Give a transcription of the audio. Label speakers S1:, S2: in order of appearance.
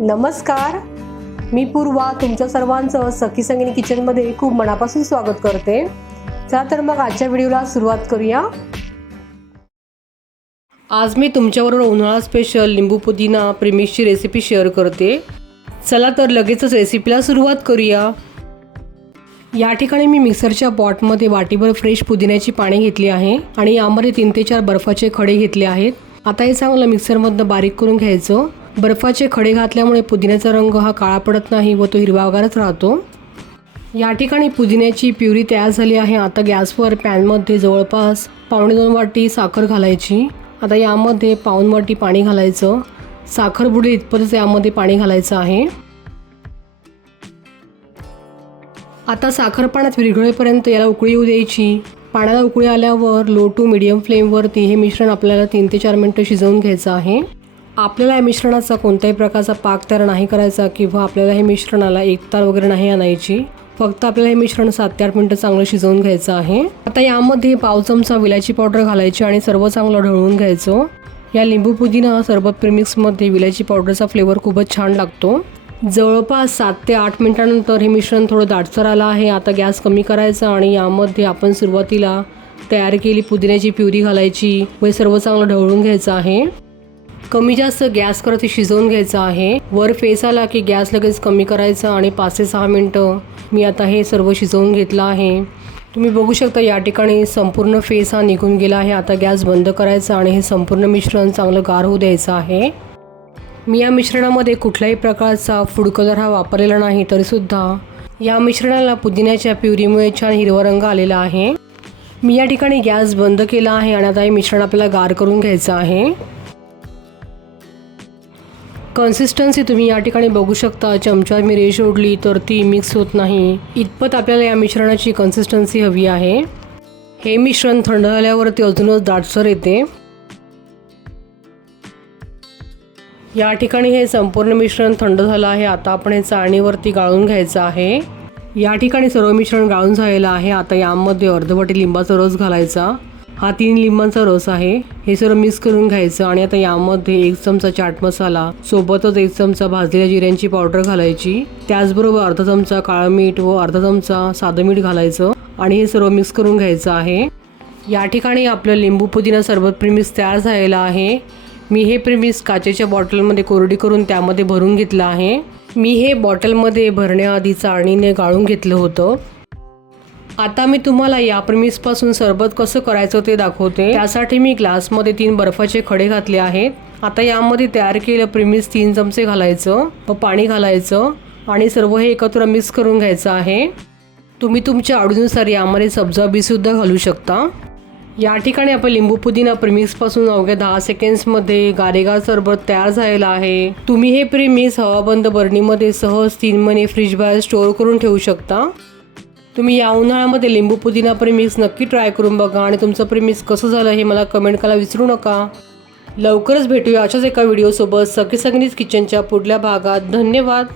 S1: नमस्कार. मी पूर्वा तुमच्या सर्वांचं सखी संगिनी किचनमध्ये खूप मनापासून स्वागत करते. चला तर मग आजच्या व्हिडिओला सुरुवात करूया. आज मी तुमच्याबरोबर उन्हाळा स्पेशल लिंबू पुदिना प्रेमिक्सची रेसिपी शेअर करते. चला तर लगेचच रेसिपीला सुरुवात करूया. या ठिकाणी मी मिक्सरच्या पॉटमध्ये वाटीभर फ्रेश पुदिन्याची पाने घेतली आहे आणि यामध्ये तीन ते चार बर्फाचे खडे घेतले आहेत. आता हे चांगलं मिक्सरमधनं बारीक करून घ्यायचं. बर्फाचे खडे घातल्यामुळे पुदिन्याचा रंग हा काळा पडत नाही व तो हिरवागारच राहतो. या ठिकाणी पुदिन्याची प्युरी तयार झाली आहे. आता गॅसवर पॅनमध्ये जवळपास पावणे दोन वाटी साखर घालायची. आता यामध्ये पाऊन वाटी पाणी घालायचं. साखर बुडेल इतपतच यामध्ये पाणी घालायचं आहे. आता साखर पाण्यात विरघळेपर्यंत याला उकळी येऊ द्यायची. पाण्याला उकळी आल्यावर लो टू मिडियम फ्लेमवरती हे मिश्रण आपल्याला तीन ते चार मिनटं शिजवून घ्यायचं आहे. आपल्याला या मिश्रणाचा कोणत्याही प्रकारचा पाक तयार नाही करायचा किंवा आपल्याला हे मिश्रणाला एक तार वगैरे नाही आणायची फक्त आपल्याला हे मिश्रण सात ते आठ मिनटं चांगलं शिजवून घ्यायचं आहे. आता यामध्ये पाव चमचा विलायची पावडर घालायची आणि सर्व चांगलं ढळवून घ्यायचं. या लिंबू पुदिना सरबत प्रिमिक्समध्ये विलायची पावडरचा फ्लेवर खूपच छान लागतो. जवळपास सात ते आठ मिनटानंतर हे मिश्रण थोडं दाटसर आलं आहे. आता गॅस कमी करायचा आणि यामध्ये आपण सुरुवातीला तयार केली पुदिन्याची प्युरी घालायची व सर्व चांगलं ढवळून घ्यायचं आहे. कमी जास्त गॅस करत शिजवून घ्यायचं आहे. वर फेस आला की गॅस लगेच कमी करायचा आणि पाच ते सहा मिनटं मी आता हे सर्व शिजवून घेतलं आहे. तुम्ही बघू शकता या ठिकाणी संपूर्ण फेस हा निघून गेला आहे. आता गॅस बंद करायचा आणि हे संपूर्ण मिश्रण चांगलं गार होऊ द्यायचं आहे. मी या मिश्रणामध्ये कुठल्याही प्रकारचा फूड कलर हा वापरलेला नाही तरीसुद्धा या मिश्रणाला पुदिन्याच्या प्युरीमुळे छान हिरवा रंग आलेला आहे. मी या ठिकाणी गॅस बंद केला आहे आणि आता हे मिश्रण आपल्याला गार करून घ्यायचं आहे. कन्सिस्टन्सी तुम्ही या ठिकाणी बघू शकता. चमचा मी रेश ओढली तर ती मिक्स होत नाही. इतपत आपल्याला या मिश्रणाची कन्सिस्टन्सी हवी आहे. हे मिश्रण थंड झाल्यावरती अजूनच दाटसर येते. या ठिकाणी हे संपूर्ण मिश्रण थंड झालं आहे. आता आपण हे चाळणीवरती गाळून घ्यायचं आहे. या ठिकाणी सर्व मिश्रण गाळून झालेलं आहे. आता यामध्ये अर्धवटी लिंबाचा रस घालायचा. हा तीन लिंबांचा रस आहे. हे सर्व मिक्स करून घ्यायचं आणि आता यामध्ये एक चमचा चाट मसाला सोबतच एक चमचा भाजलेल्या जिऱ्यांची पावडर घालायची. त्याचबरोबर अर्धा चमचा काळं मीठ व अर्धा चमचा साधं मीठ घालायचं आणि हे सर्व मिक्स करून घ्यायचं आहे. या ठिकाणी आपलं लिंबू पुदिना सरबत प्रिमिक्स तयार झालेला आहे. मी हे प्रिमिक्स काचेच्या बॉटलमध्ये कोरडी करून त्यामध्ये भरून घेतलं आहे. मी हे बॉटलमध्ये भरण्याआधी चाळणीने गाळून घेतलं होतं. आता मी तुम्हाला या प्रिमिक्सपासून सरबत कसं करायचं ते दाखवते. त्यासाठी मी ग्लासमध्ये तीन बर्फाचे खडे घातले आहेत. आता यामध्ये तयार केलं प्रिमिस तीन चमचे घालायचं व पाणी घालायचं आणि सर्व हे एकत्र मिक्स करून घ्यायचं आहे. तुम्ही तुमच्या आवडीनुसार यामध्ये सब्जा बीसुद्धा घालू शकता. या ठिकाणी आपण लिंबू पुदिना प्रीमिक्सपासून अवघ्या दहा सेकंड्समध्ये गारेगार सरबत तयार झालेला आहे. तुम्ही हे प्रिमिक्स हवाबंद बरणीमध्ये सहज तीन महिने फ्रीज बाहेर स्टोअर करून ठेवू शकता. तुम्ही या उन्हाळ्यामध्ये लिंबू पुदिना प्रीमिक्स नक्की ट्राय करून बघा आणि तुमचं प्रीमिक्स कसं झालं हे मला कमेंट करायला विसरू नका. लवकरच भेटूया अशाच एका व्हिडिओसोबत सगळी सगळीच किचनच्या पुढल्या भागात. धन्यवाद.